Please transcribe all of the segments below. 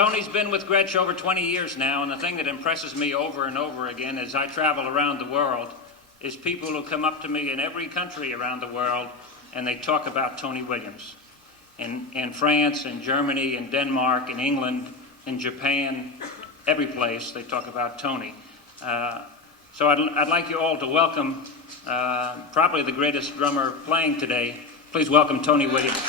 Tony's been with Gretsch over 20 years now, and the thing that impresses me over and over again as I travel around the world is people who come up to me in every country around the world and they talk about Tony Williams. In France, in Germany, in Denmark, in England, in Japan, every place they talk about Tony. So I'd like you all to welcome probably the greatest drummer playing today. Please welcome Tony Williams.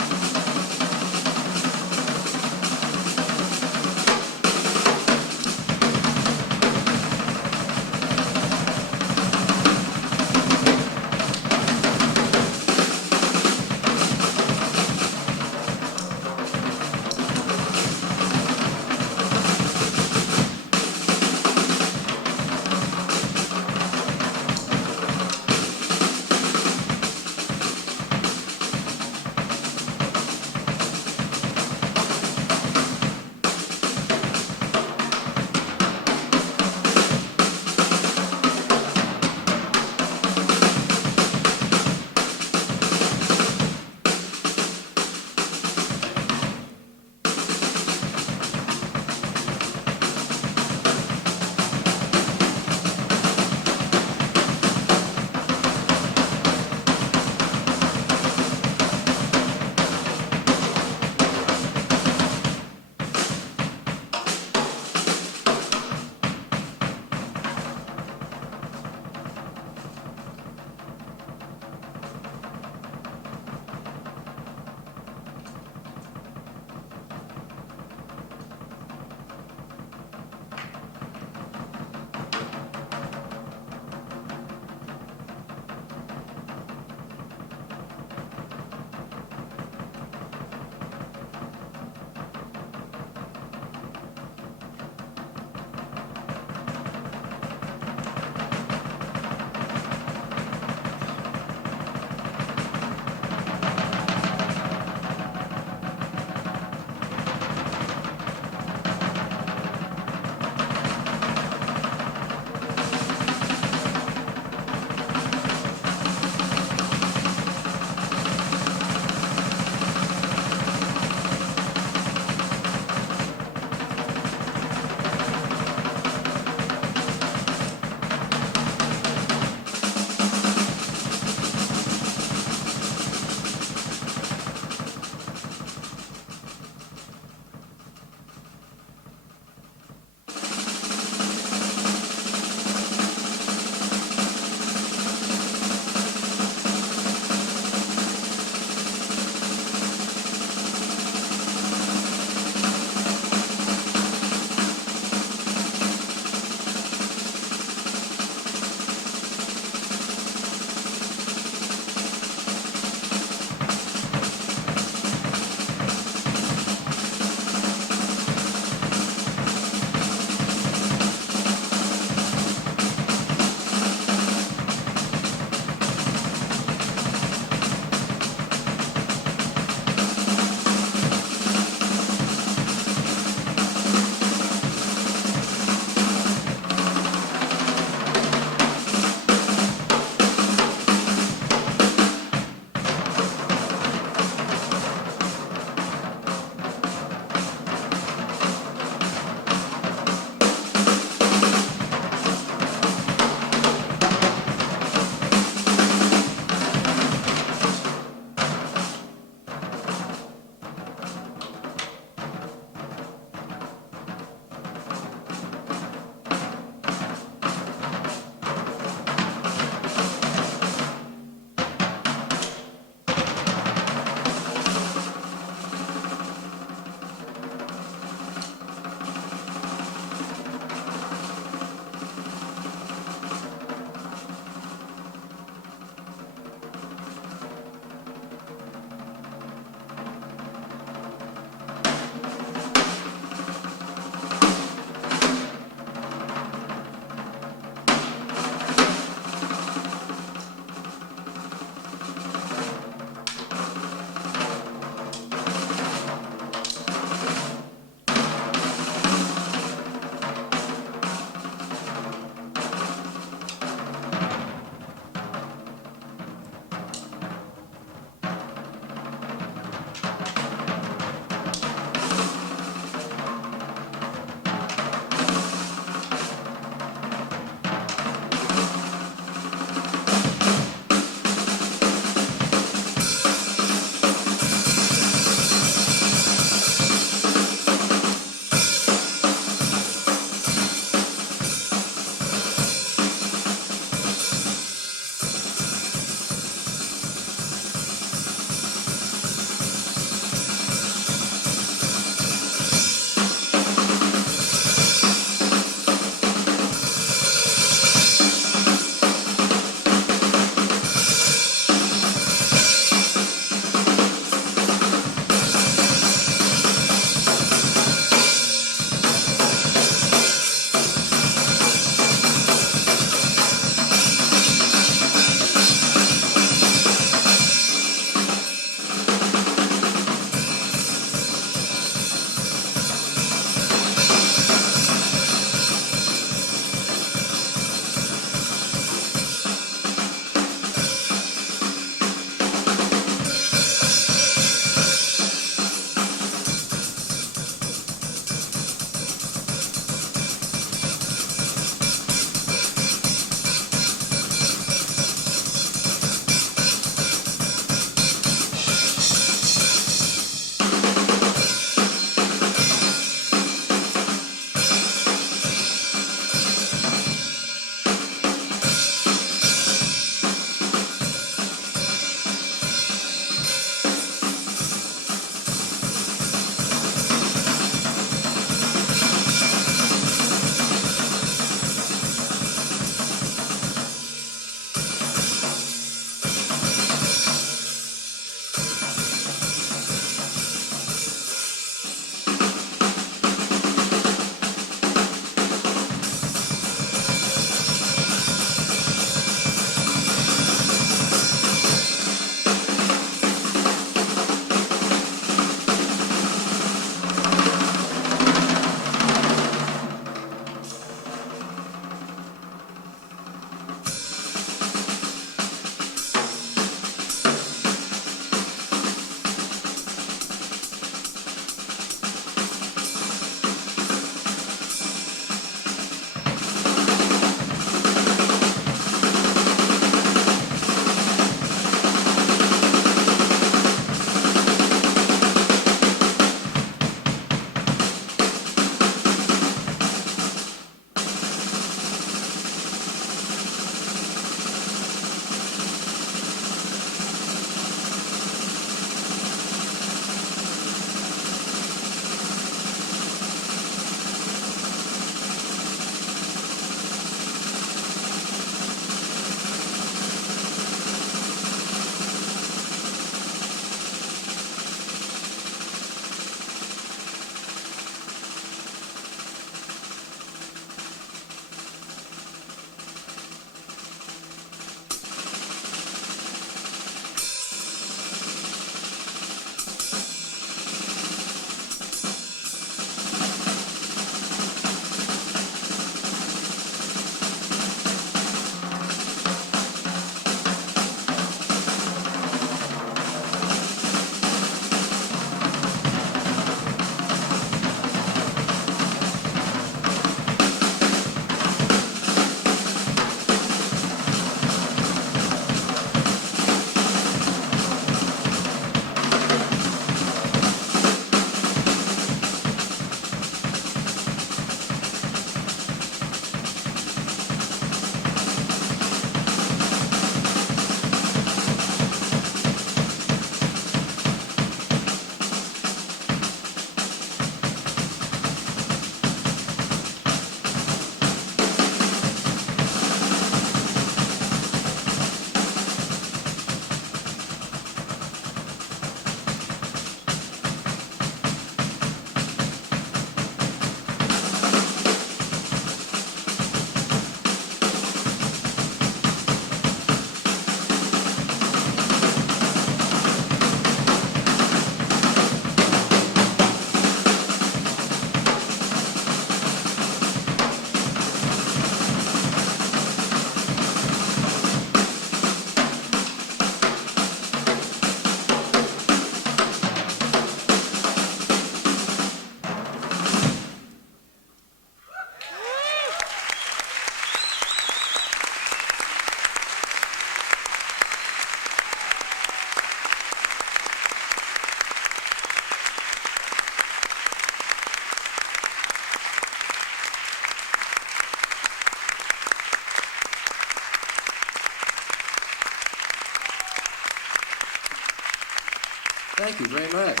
Thank you very much.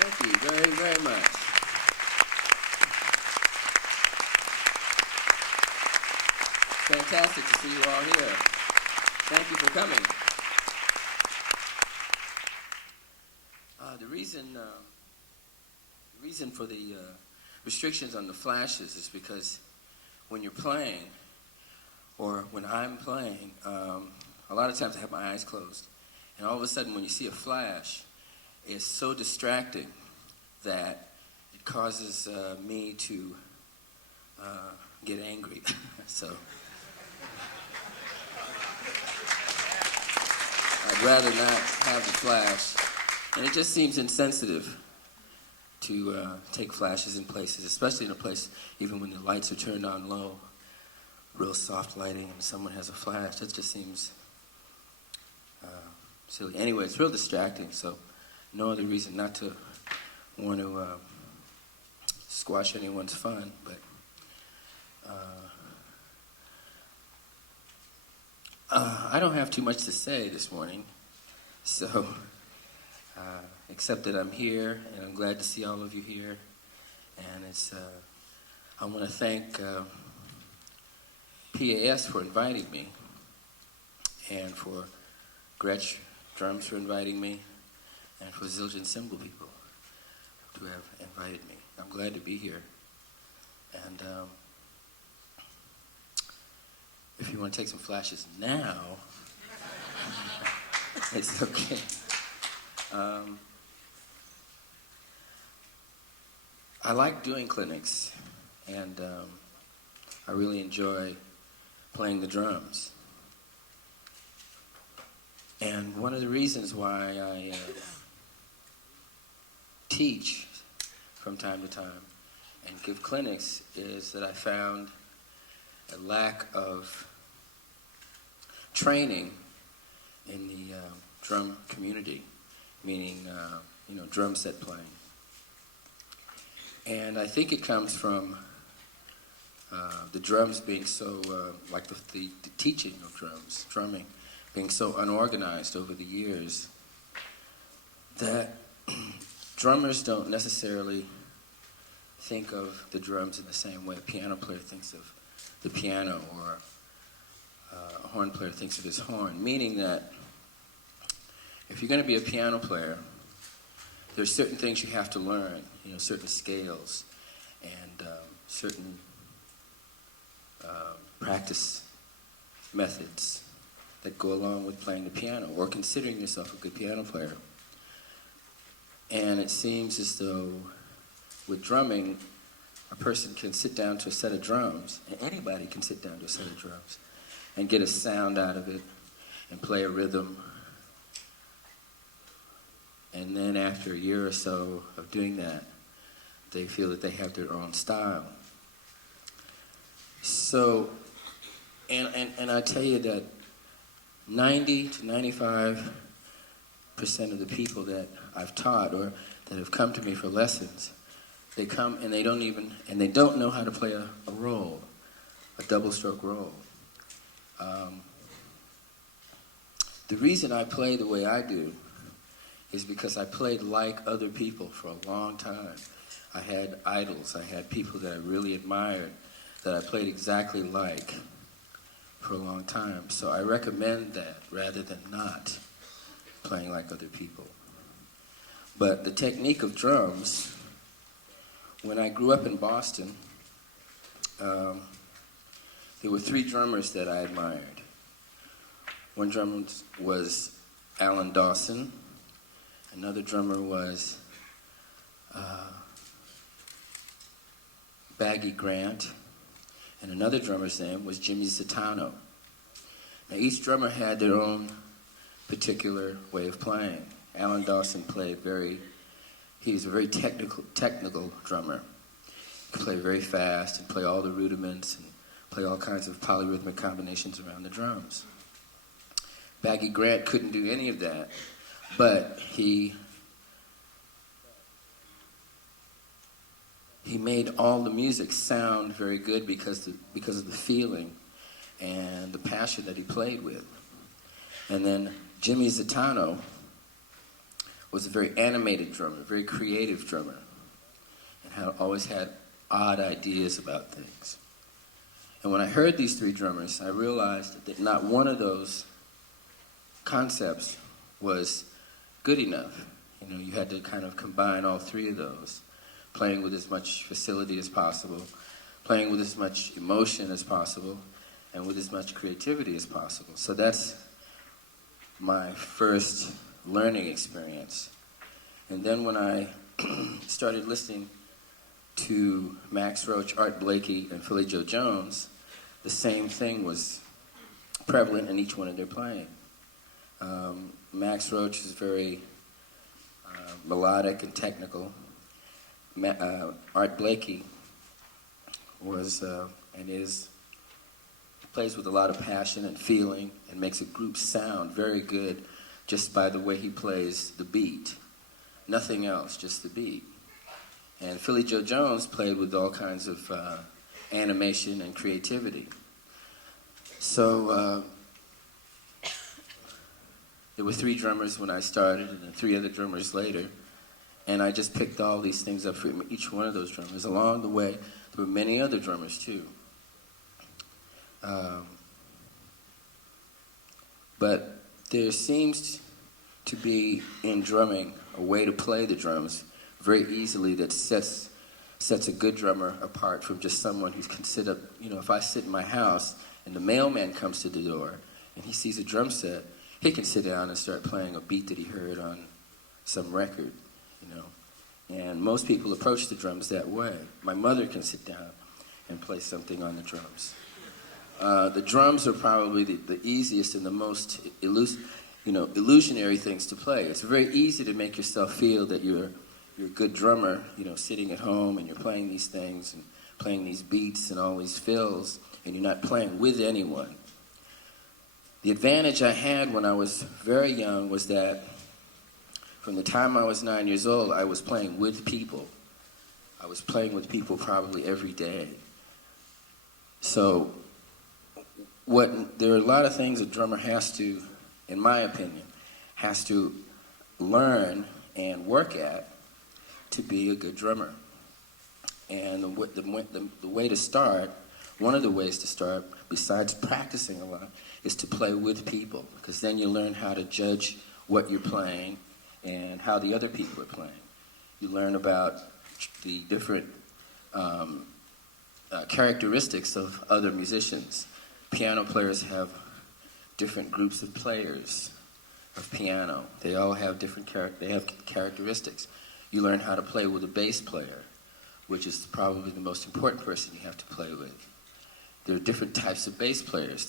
Thank you very, very much. Fantastic to see you all here. Thank you for coming. The reason for the restrictions on the flashes is because when you're playing, or when I'm playing, a lot of times I have my eyes closed, and all of a sudden when you see a flash, it's so distracting that it causes me to get angry. So I'd rather not have the flash, and it just seems insensitive to take flashes in places, especially in a place even when the lights are turned on low, real soft lighting, and someone has a flash. That just seems silly. Anyway, it's real distracting, so no other reason not to want to squash anyone's fun, but I don't have too much to say this morning, so except that I'm here, and I'm glad to see all of you here, and I want to thank PAS for inviting me, and for Gretsch Drums for inviting me, and for Zildjian Cymbal people to have invited me. I'm glad to be here. And if you want to take some flashes now, it's okay. I like doing clinics, and I really enjoy playing the drums. And one of the reasons why I teach from time to time and give clinics is that I found a lack of training in the drum community, meaning drum set playing. And I think it comes from the drums being so, like the teaching of drums, drumming, being so unorganized over the years, that drummers don't necessarily think of the drums in the same way a piano player thinks of the piano, or a horn player thinks of his horn, meaning that if you're going to be a piano player, there's certain things you have to learn, certain scales and certain practice methods that go along with playing the piano or considering yourself a good piano player. And it seems as though with drumming, a person can sit down to a set of drums, and anybody can sit down to a set of drums and get a sound out of it and play a rhythm. And then after a year or so of doing that, they feel that they have their own style. So, and I tell you that 90 to 95% of the people that I've taught or that have come to me for lessons, they come and they don't know how to play a roll, a double stroke roll. The reason I play the way I do is because I played like other people for a long time. I had idols, I had people that I really admired that I played exactly like for a long time. So I recommend that rather than not playing like other people. But the technique of drums, when I grew up in Boston, there were 3 drummers that I admired. One drummer was Alan Dawson. Another drummer was Baggy Grant. And another drummer's name was Jimmy Zitano. Now each drummer had their own particular way of playing. Alan Dawson he was a very technical drummer. He could play very fast and play all the rudiments and play all kinds of polyrhythmic combinations around the drums. Baggy Grant couldn't do any of that, but he made all the music sound very good because of the feeling and the passion that he played with. And then Jimmy Zitano was a very animated drummer, a very creative drummer, and always had odd ideas about things. And when I heard these three drummers, I realized that not one of those concepts was good enough. You know, you had to kind of combine all three of those, playing with as much facility as possible, playing with as much emotion as possible, and with as much creativity as possible. So that's my first learning experience. And then when I started listening to Max Roach, Art Blakey, and Philly Joe Jones, the same thing was prevalent in each one of their playing. Max Roach is very melodic and technical. Art Blakey was and is plays with a lot of passion and feeling and makes a group sound very good just by the way he plays the beat. Nothing else, just the beat. And Philly Joe Jones played with all kinds of animation and creativity. So there were three drummers when I started and then three other drummers later. And I just picked all these things up for each one of those drummers. Along the way, there were many other drummers too. But there seems to be in drumming a way to play the drums very easily that sets a good drummer apart from just someone who's considered, you know, if I sit in my house and the mailman comes to the door and he sees a drum set, he can sit down and start playing a beat that he heard on some record, you know. And most people approach the drums that way. My mother can sit down and play something on the drums. The drums are probably the easiest and the most illusionary things to play. It's very easy to make yourself feel that you're a good drummer, you know, sitting at home and you're playing these things and playing these beats and all these fills, and you're not playing with anyone. The advantage I had when I was very young was that from the time I was 9 years old, I was playing with people. I was playing with people probably every day. So there are a lot of things a drummer has to, in my opinion, has to learn and work at to be a good drummer. And the way to start, one of the ways to start, besides practicing a lot, is to play with people, because then you learn how to judge what you're playing and how the other people are playing. You learn about the different characteristics of other musicians. Piano players have different groups of players of piano. They all have different characteristics. You learn how to play with a bass player, which is probably the most important person you have to play with. There are different types of bass players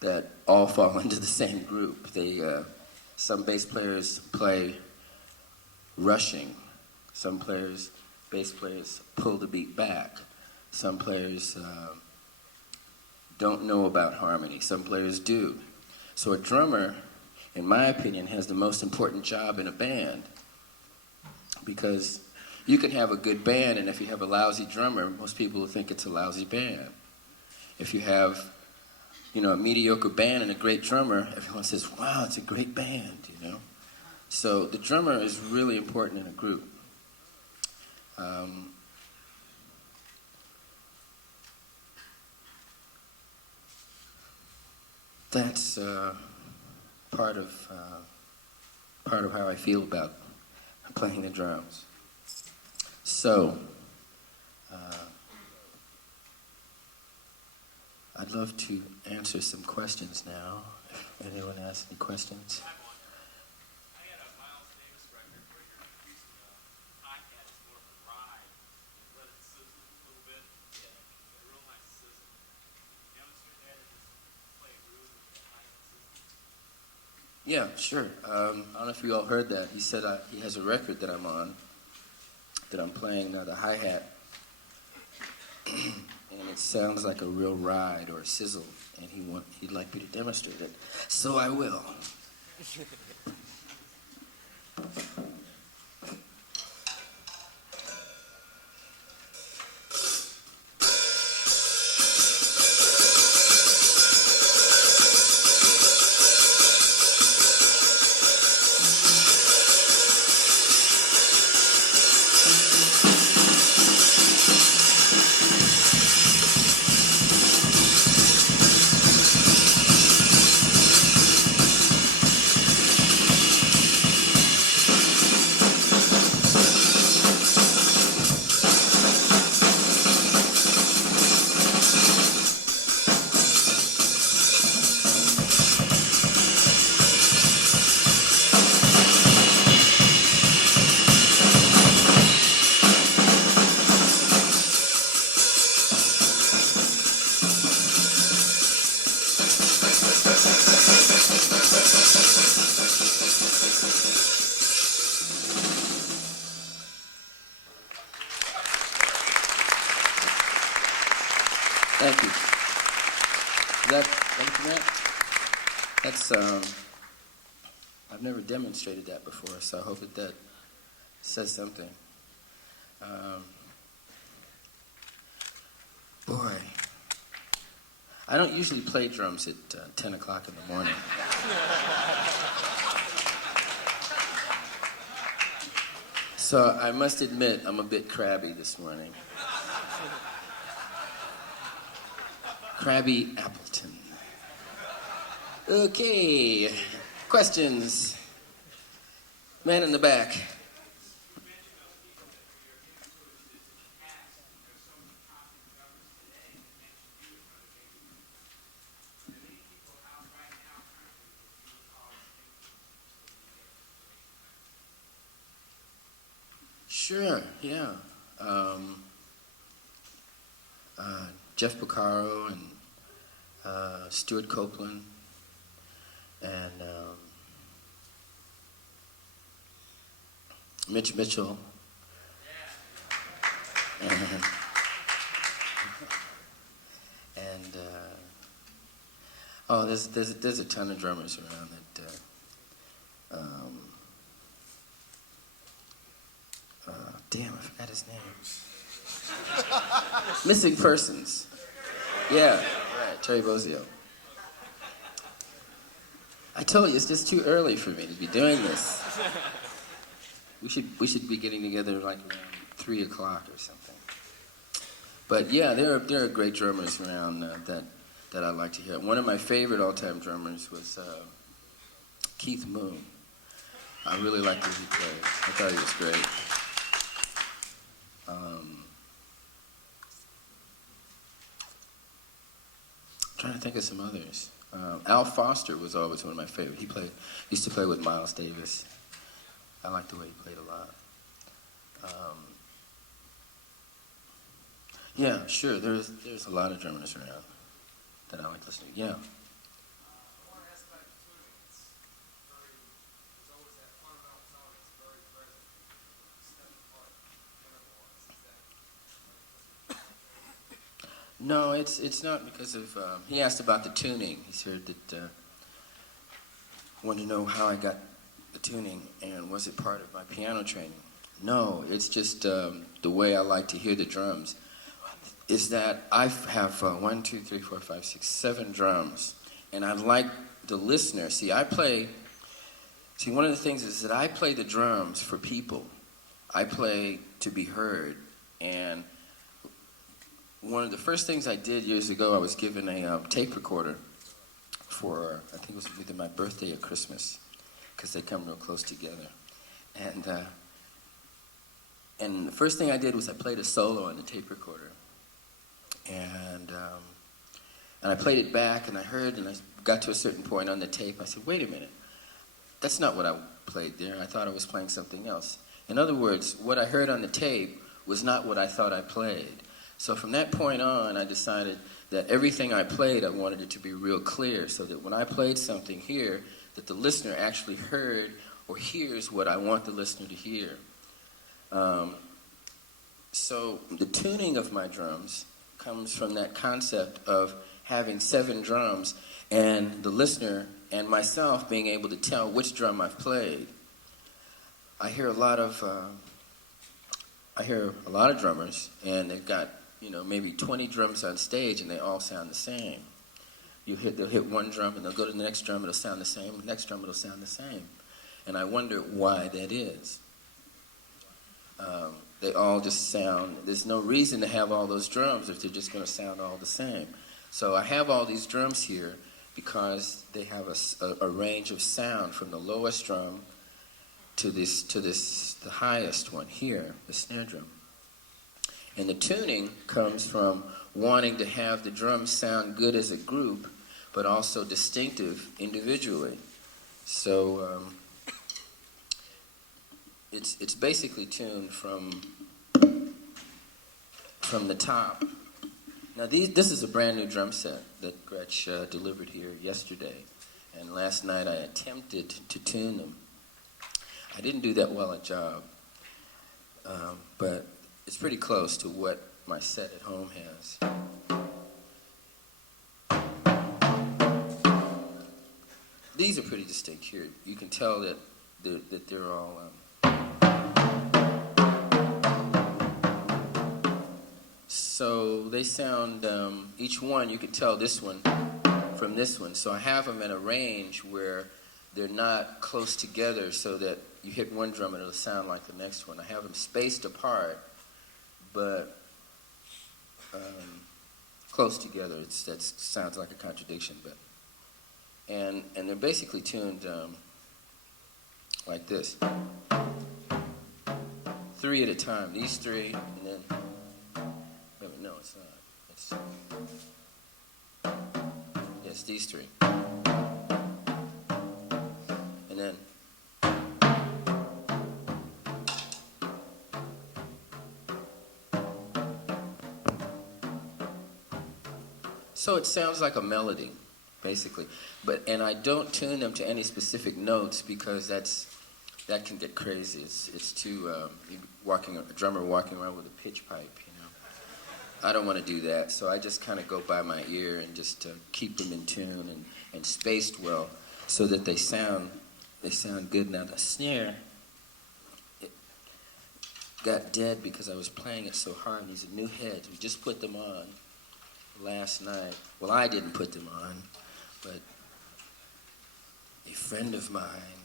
that all fall into the same group. Some bass players play rushing. Some bass players pull the beat back. Some players don't know about harmony. Some players do. So a drummer, in my opinion, has the most important job in a band, because you can have a good band, and if you have a lousy drummer, most people will think it's a lousy band. If you have, you know, a mediocre band and a great drummer, everyone says, wow, it's a great band, you know. So the drummer is really important in a group. That's part of how I feel about playing the drums. So, I'd love to answer some questions now, if anyone has any questions. I had a Miles Davis record where you're using a hi-hat as more of a ride, let it sizzle a little bit. Yeah. A real nice sizzle. Demonstrate that and just play a groove with the hi-hat sizzle. Yeah, sure. I don't know if you all heard that. He said he has a record that I'm on, that I'm playing the hi-hat, and it sounds like a real ride or a sizzle, and he'd like me to demonstrate it. So I will. That's, I've never demonstrated that before, so I hope that that says something. Boy, I don't usually play drums at 10 o'clock in the morning. So I must admit, I'm a bit crabby this morning. Crabby Appleton. Okay, questions? Man in the back. Sure, yeah. Jeff Porcaro and Stuart Copeland and Mitch Mitchell. And oh, there's a ton of drummers around that. Damn, I forgot his name. Missing Persons. Yeah, right, Terry Bozzio. I told you, it's just too early for me to be doing this. We should be getting together like around 3 o'clock or something. But yeah, there are great drummers around that I like to hear. One of my favorite all-time drummers was Keith Moon. I really liked what he played. I thought he was great. Trying to think of some others. Al Foster was always one of my favorites. He used to play with Miles Davis. I liked the way he played a lot. Yeah, sure. There's a lot of drummers around that I like listening to. Yeah. No, it's not because of. He asked about the tuning. He said that wanted to know how I got the tuning and was it part of my piano training. No, it's just the way I like to hear the drums. Is that I have 1, 2, 3, 4, 5, 6, 7 drums, and I'd like the listener. See, one of the things is that I play the drums for people. I play to be heard, and one of the first things I did years ago, I was given a tape recorder for, I think it was either my birthday or Christmas, because they come real close together. And the first thing I did was I played a solo on the tape recorder. And I played it back, and I heard, and I got to a certain point on the tape. I said, wait a minute, that's not what I played there. I thought I was playing something else. In other words, what I heard on the tape was not what I thought I played. So from that point on, I decided that everything I played, I wanted it to be real clear, so that when I played something here, that the listener actually heard or hears what I want the listener to hear. So the tuning of my drums comes from that concept of having 7 drums and the listener and myself being able to tell which drum I've played. I hear a lot of drummers, and they've got maybe 20 drums on stage, and they all sound the same. They'll hit one drum, and they'll go to the next drum, it'll sound the same. The next drum, it'll sound the same, and I wonder why that is. They all just sound. There's no reason to have all those drums if they're just going to sound all the same. So I have all these drums here because they have a range of sound from the lowest drum to the highest one here, the snare drum. And the tuning comes from wanting to have the drums sound good as a group, but also distinctive individually. So it's basically tuned from the top. Now this is a brand new drum set that Gretsch delivered here yesterday, and last night I attempted to tune them. I didn't do that well a job, but it's pretty close to what my set at home has. these are pretty distinct here. You can tell that they're all. So they sound, each one, you can tell this one from this one. So I have them in a range where they're not close together so that you hit one drum and it'll sound like the next one. I have them spaced apart, but close together. That sounds like a contradiction, but and they're basically tuned like this, 3 at a time. These 3, and then no, it's not. It's these 3, and then. So it sounds like a melody, basically, and I don't tune them to any specific notes because that can get crazy. It's too a drummer walking around with a pitch pipe, you know. I don't want to do that, so I just kind of go by my ear and just keep them in tune and spaced well, so that they sound good. Now the snare, it got dead because I was playing it so hard. These are new heads. We just put them on last night. Well, I didn't put them on, but a friend of mine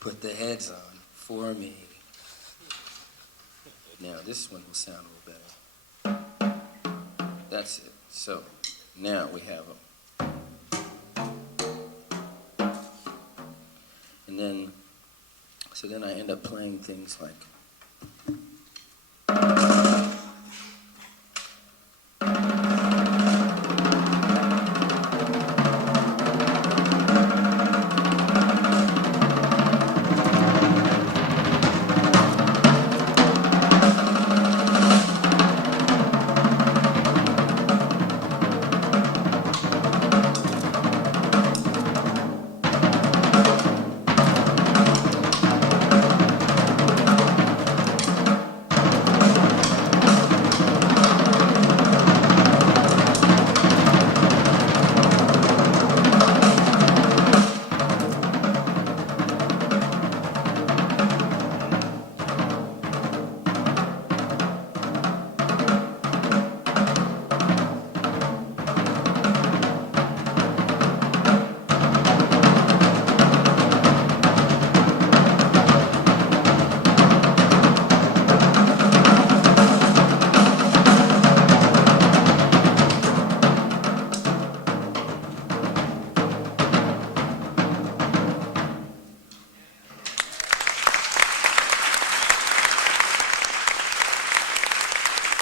put the heads on for me. Now this one will sound a little better. That's it. So now we have them. And then, so then I end up playing things like.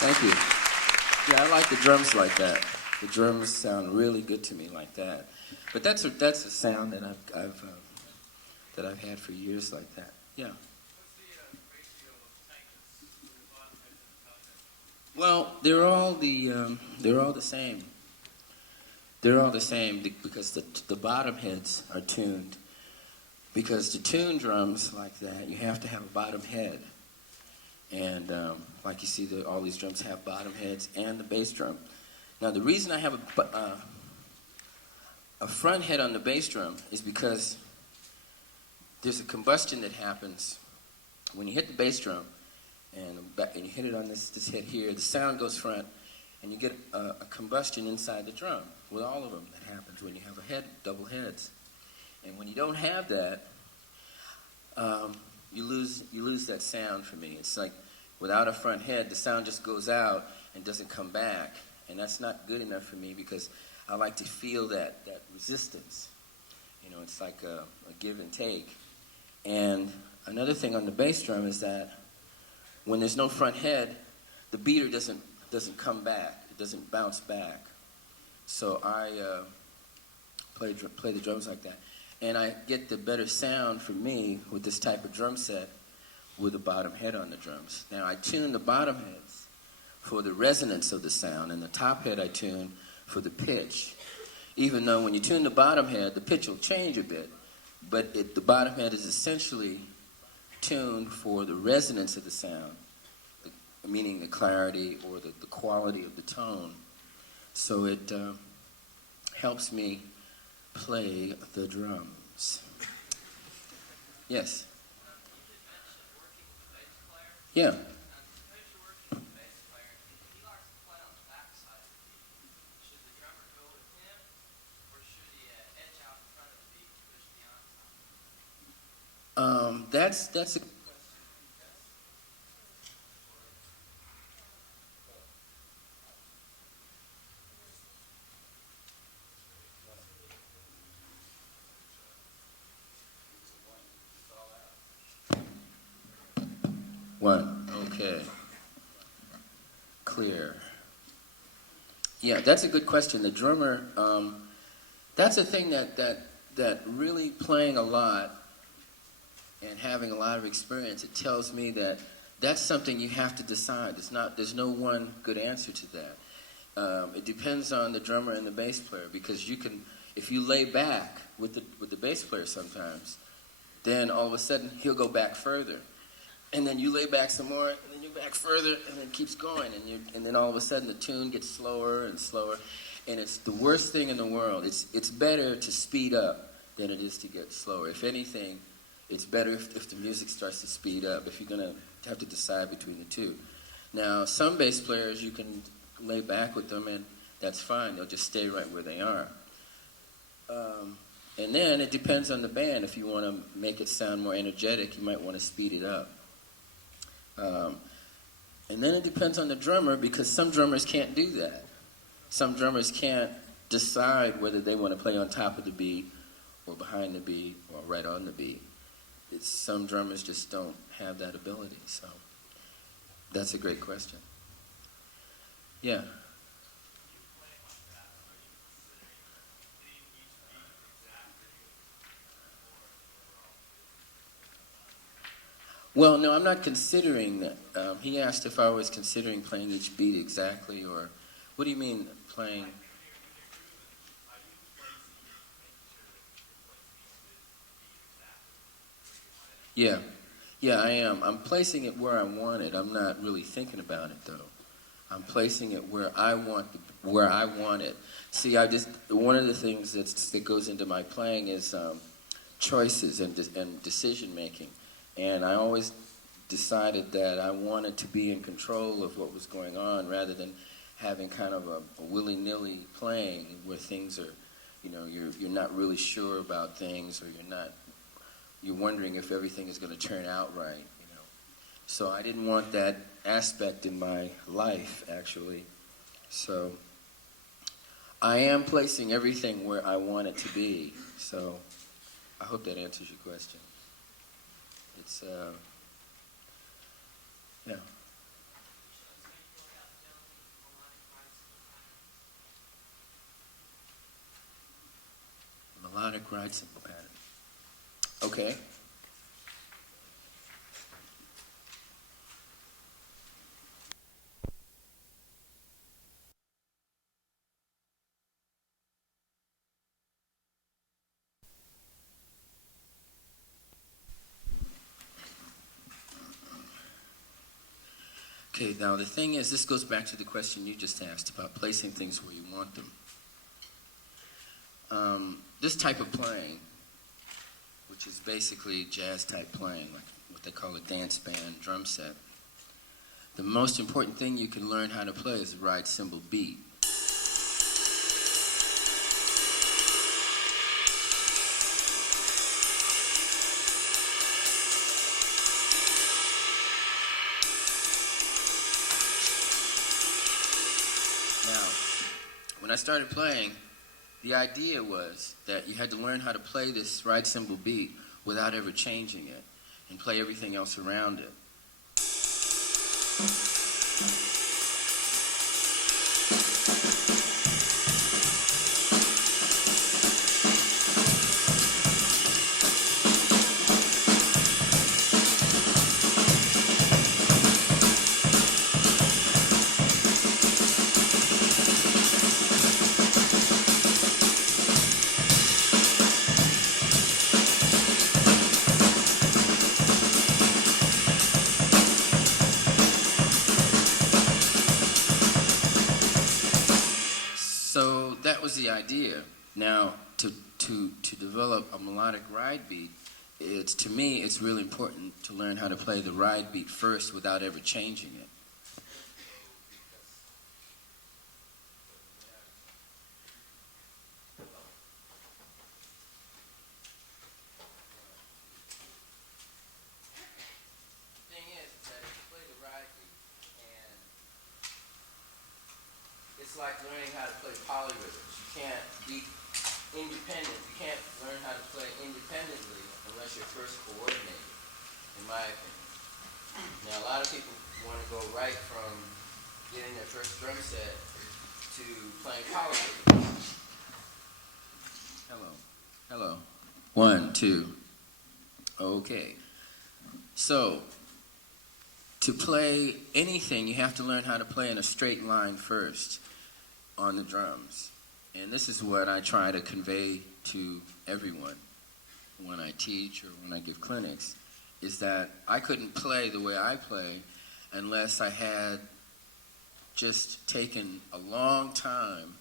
Thank you. Yeah, I like the drums like that. The drums sound really good to me like that. But that's a sound that I've had for years like that. Yeah. What's the ratio of tightness to the bottom head and the top head? Well, they're all the same. They're all the same because the bottom heads are tuned. Because to tune drums like that, you have to have a bottom head. And like you see, all these drums have bottom heads and the bass drum. Now, the reason I have a front head on the bass drum is because there's a combustion that happens when you hit the bass drum and you hit it on this head here. The sound goes front, and you get a combustion inside the drum. With all of them, that happens when you have double heads. And when you don't have that, you lose that sound for me. It's like without a front head, the sound just goes out and doesn't come back. And that's not good enough for me because I like to feel that resistance. You know, it's like a give and take. And another thing on the bass drum is that when there's no front head, the beater doesn't come back. It doesn't bounce back. So I play the drums like that. And I get the better sound for me with this type of drum set with a bottom head on the drums. Now, I tune the bottom heads for the resonance of the sound, and the top head I tune for the pitch. Even though when you tune the bottom head, the pitch will change a bit, but the bottom head is essentially tuned for the resonance of the sound, meaning the clarity or the quality of the tone. So it helps me play the drums. Yes. You did mention working with the bass player. Yeah. Suppose you're working with the bass player, and he likes to play on the backside of the beat. Should the drummer go with him, or should he edge out in front of the beat to push the ensemble? That's a one. Okay. Clear. Yeah, that's a good question. The drummer, that's a thing that really playing a lot and having a lot of experience, it tells me that that's something you have to decide. There's no one good answer to that. It depends on the drummer and the bass player, because you can, if you lay back with the bass player sometimes, then all of a sudden he'll go back further. And then you lay back some more, and then you back further, and then it keeps going. And then all of a sudden the tune gets slower and slower. And it's the worst thing in the world. It's better to speed up than it is to get slower. If anything, it's better if the music starts to speed up, if you're going to have to decide between the two. Now, some bass players, you can lay back with them, and that's fine. They'll just stay right where they are. And then it depends on the band. If you want to make it sound more energetic, you might want to speed it up. And then it depends on the drummer, because some drummers can't do that. Some drummers can't decide whether they want to play on top of the beat or behind the beat or right on the beat. Some drummers just don't have that ability. So that's a great question. Yeah. Well, no, I'm not considering that. He asked if I was considering playing each beat exactly, or what do you mean playing? Yeah, I am. I'm placing it where I want it. I'm not really thinking about it though. I'm placing it where I want it. See, one of the things that goes into my playing is choices and decision making. And I always decided that I wanted to be in control of what was going on, rather than having kind of a willy-nilly playing where things are, you're not really sure about things, or you're wondering if everything is going to turn out right. So I didn't want that aspect in my life, actually. So I am placing everything where I want it to be. So I hope that answers your question. It's, yeah. Melodic ride cymbal pattern. Okay. Okay, now the thing is, this goes back to the question you just asked about placing things where you want them. This type of playing, which is basically jazz type playing, like what they call a dance band drum set, the most important thing you can learn how to play is the ride cymbal beat. When I started playing, the idea was that you had to learn how to play this ride cymbal beat without ever changing it, and play everything else around it. So that was the idea. Now, to develop a melodic ride beat, to me, it's really important to learn how to play the ride beat first without ever changing it. The thing is that if you play the ride beat, and it's like learning how to play polyrhythms. You can't be independent. You can't learn how to play independently unless you're first coordinated, in my opinion. Now, a lot of people want to go right from getting their first drum set to playing polyrhythms. Hello. Hello. 1, 2. Okay. So, to play anything, you have to learn how to play in a straight line first on the drums. And this is what I try to convey to everyone when I teach or when I give clinics, is that I couldn't play the way I play unless I had just taken a long time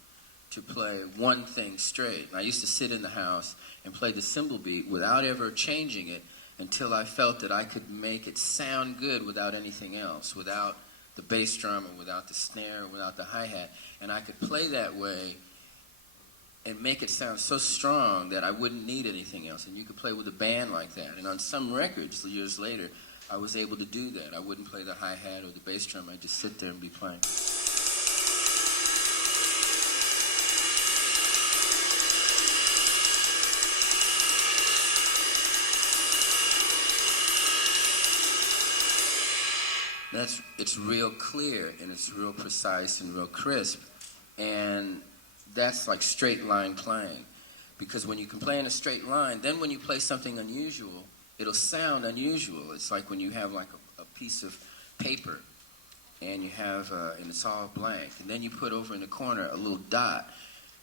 to play one thing straight. And I used to sit in the house and play the cymbal beat without ever changing it until I felt that I could make it sound good without anything else, without the bass drum or without the snare or without the hi-hat. And I could play that way and make it sound so strong that I wouldn't need anything else. And you could play with a band like that. And on some records, years later, I was able to do that. I wouldn't play the hi-hat or the bass drum. I'd just sit there and be playing. It's real clear and it's real precise and real crisp, and that's like straight line playing. Because when you can play in a straight line, then when you play something unusual, it'll sound unusual. It's like when you have like a piece of paper and you have and it's all blank, and then you put over in the corner a little dot.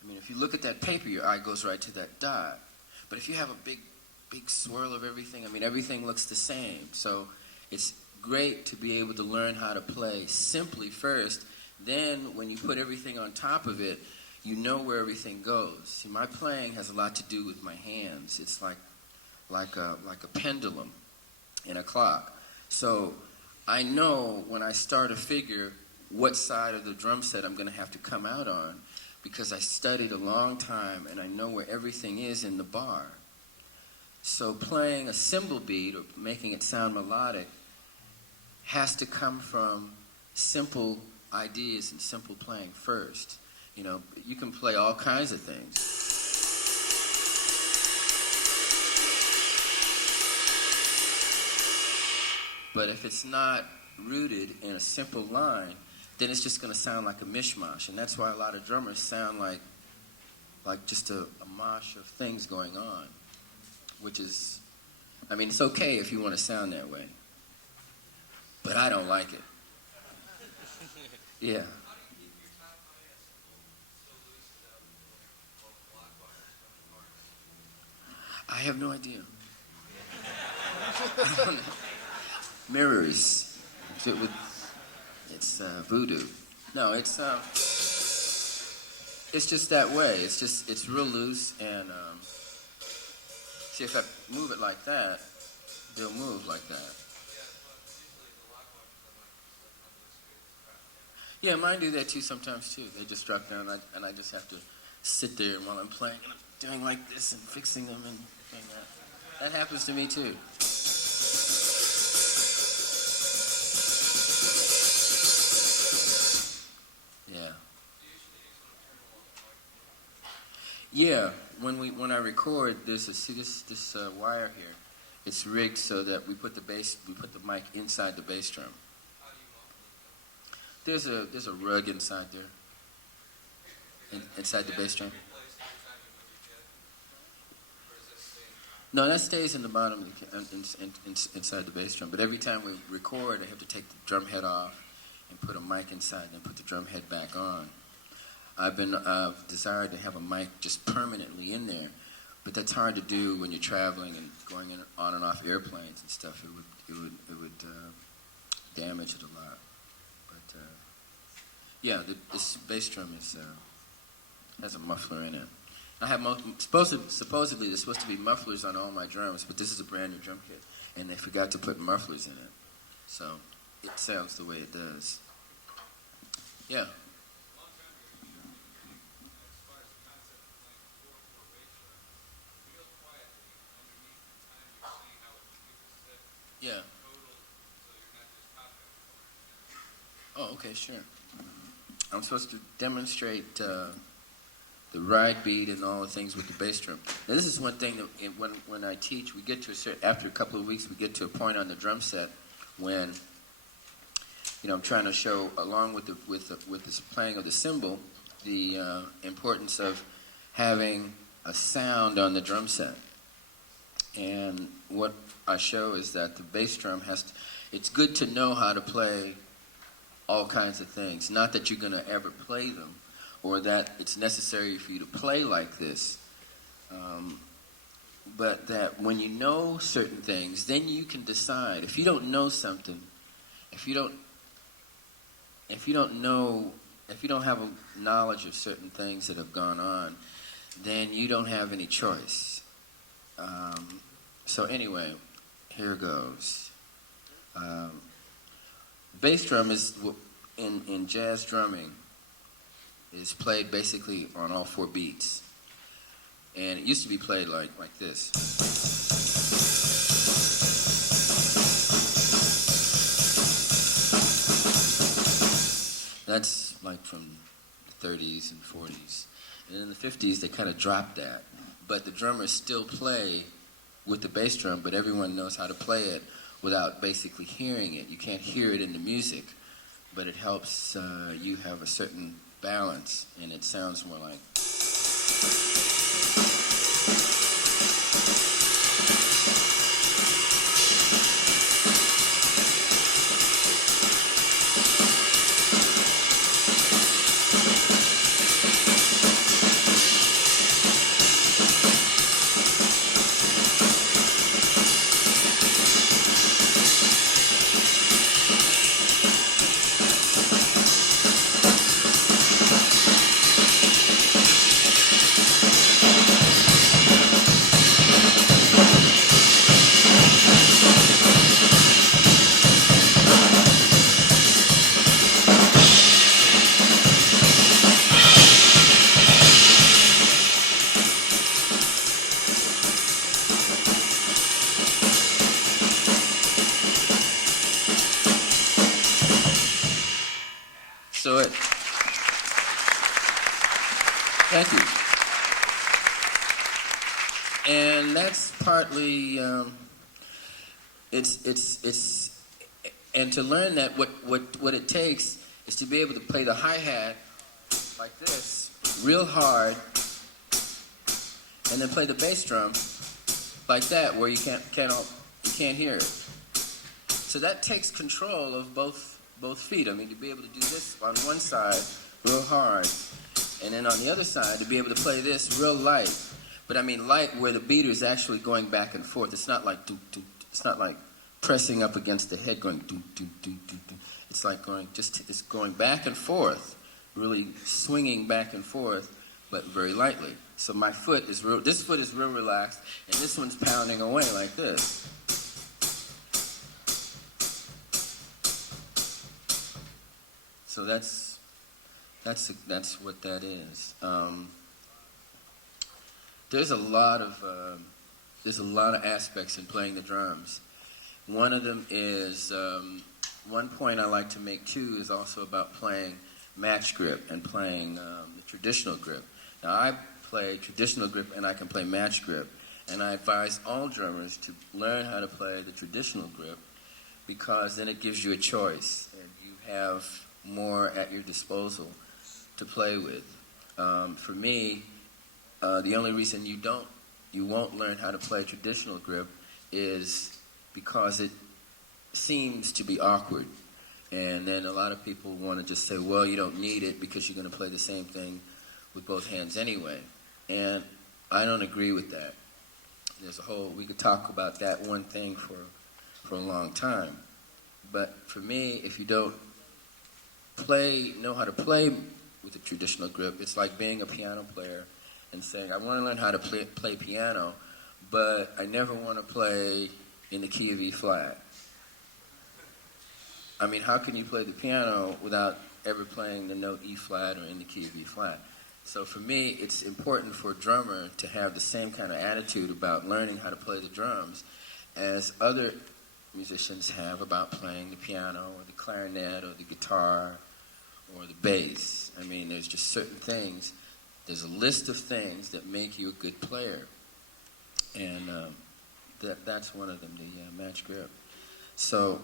I mean, if you look at that paper, your eye goes right to that dot. But if you have a big swirl of everything, I mean, everything looks the same. So it's great to be able to learn how to play simply first. Then when you put everything on top of it, you know where everything goes. See, my playing has a lot to do with my hands. It's like a pendulum in a clock. So I know when I start a figure what side of the drum set I'm going to have to come out on, because I studied a long time and I know where everything is in the bar. So playing a cymbal beat or making it sound melodic has to come from simple ideas and simple playing first. You know, you can play all kinds of things. But if it's not rooted in a simple line, then it's just going to sound like a mishmash. And that's why a lot of drummers sound like just a mosh of things going on, which is, I mean, it's okay if you want to sound that way. But I don't like it. Yeah. I have no idea. I don't know. Mirrors. It's voodoo. No, it's just that way. It's real loose, and see, if I move it like that, they'll move like that. Yeah, mine do that too sometimes too. They just drop down, and I just have to sit there while I'm playing, and I'm doing like this and fixing them and doing that. That happens to me too. Yeah. Yeah. When I record, there's this wire here. It's rigged so that we put the mic inside the bass drum. There's a rug inside there. Inside the bass drum. No, that stays in the bottom inside the bass drum. But every time we record, I have to take the drum head off and put a mic inside and then put the drum head back on. I've desired to have a mic just permanently in there, but that's hard to do when you're traveling and going on and off airplanes and stuff. It would damage it a lot. But yeah, this bass drum has a muffler in it. I have supposedly there's supposed to be mufflers on all my drums, but this is a brand new drum kit, and they forgot to put mufflers in it, so it sounds the way it does. Yeah. Yeah. Oh, okay, sure. I'm supposed to demonstrate the ride beat and all the things with the bass drum. Now, this is one thing that when I teach, we get to after a couple of weeks, we get to a point on the drum set when I'm trying to show, along with this playing of the cymbal, the importance of having a sound on the drum set. And what I show is that the bass drum it's good to know how to play all kinds of things. Not that you're going to ever play them, or that it's necessary for you to play like this, but that when you know certain things, then you can decide. If you don't know something, if you don't have a knowledge of certain things that have gone on, then you don't have any choice. So anyway, here goes. Bass drum is in jazz drumming is played basically on all 4 beats, and it used to be played like this. That's like from the 30s and 40s, and in the 50s they kind of dropped that, but the drummers still play with the bass drum, but everyone knows how to play it without basically hearing it. You can't hear it in the music, but it helps you have a certain balance, and it sounds more like. Thank you. And that's partly and to learn that what it takes is to be able to play the hi-hat like this real hard, and then play the bass drum like that where you can't hear it. So that takes control of both feet. I mean, to be able to do this on one side real hard, and then on the other side to be able to play this real light. But I mean light where the beat is actually going back and forth. It's not like it's not like pressing up against the head going do do do do do. It's like it's going back and forth, really swinging back and forth, but very lightly. So my foot is this foot is real relaxed, and this one's pounding away like this. So that's what that is. There's a lot of aspects in playing the drums. One of them is one point I like to make too is also about playing match grip and playing the traditional grip. Now I play traditional grip and I can play match grip, and I advise all drummers to learn how to play the traditional grip, because then it gives you a choice and you have more at your disposal to play with. For me, the only reason you won't learn how to play traditional grip is because it seems to be awkward, and then a lot of people want to just say, well, you don't need it because you're going to play the same thing with both hands anyway, and I don't agree with that. We could talk about that one thing for a long time, but for me, if you don't know how to play with a traditional grip, it's like being a piano player and saying, I want to learn how to play piano, but I never want to play in the key of E flat. I mean, how can you play the piano without ever playing the note E flat or in the key of E flat? So for me, it's important for a drummer to have the same kind of attitude about learning how to play the drums as other musicians have about playing the piano or the clarinet or the guitar or the bass. I mean, there's just certain things. There's a list of things that make you a good player. And that's one of them, the match grip. So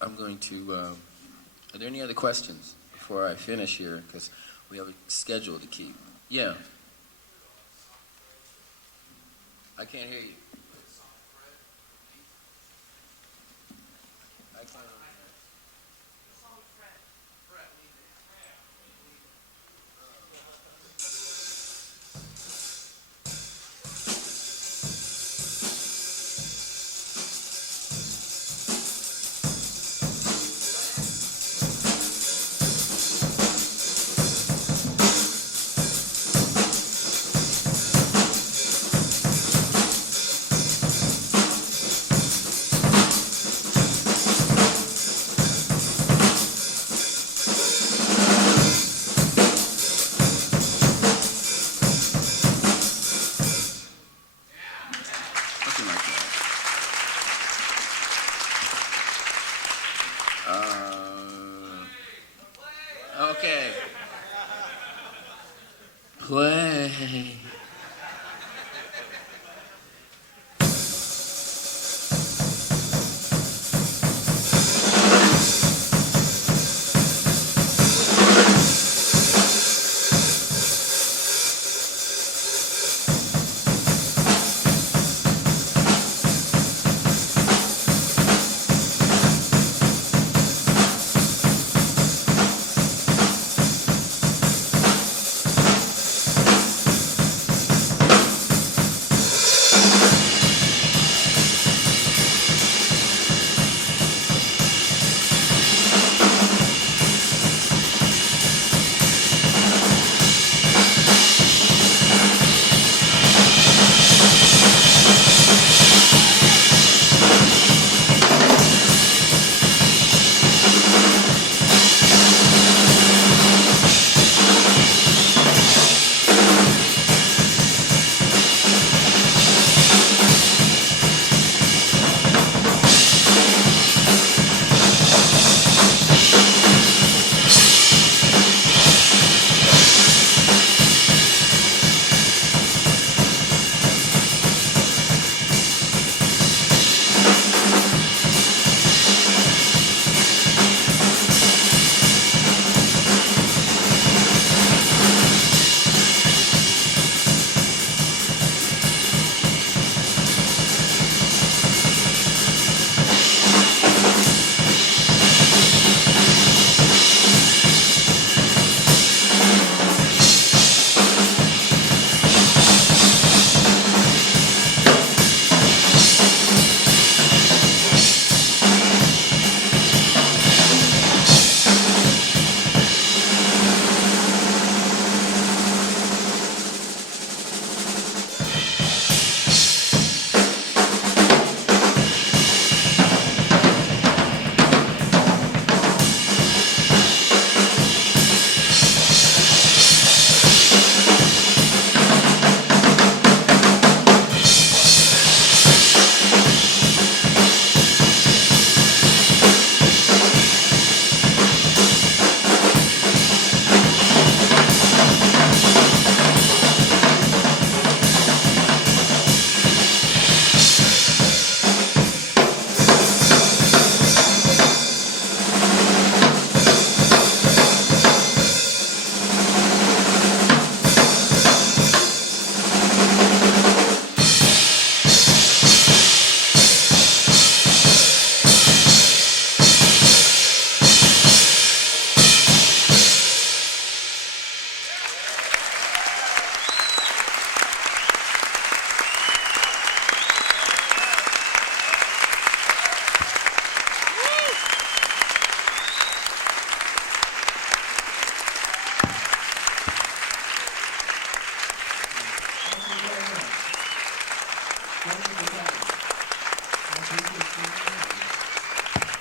I'm going to, are there any other questions before I finish here? Because we have a schedule to keep. Yeah. I can't hear you. I can't.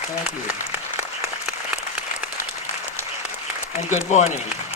Thank you. And good morning.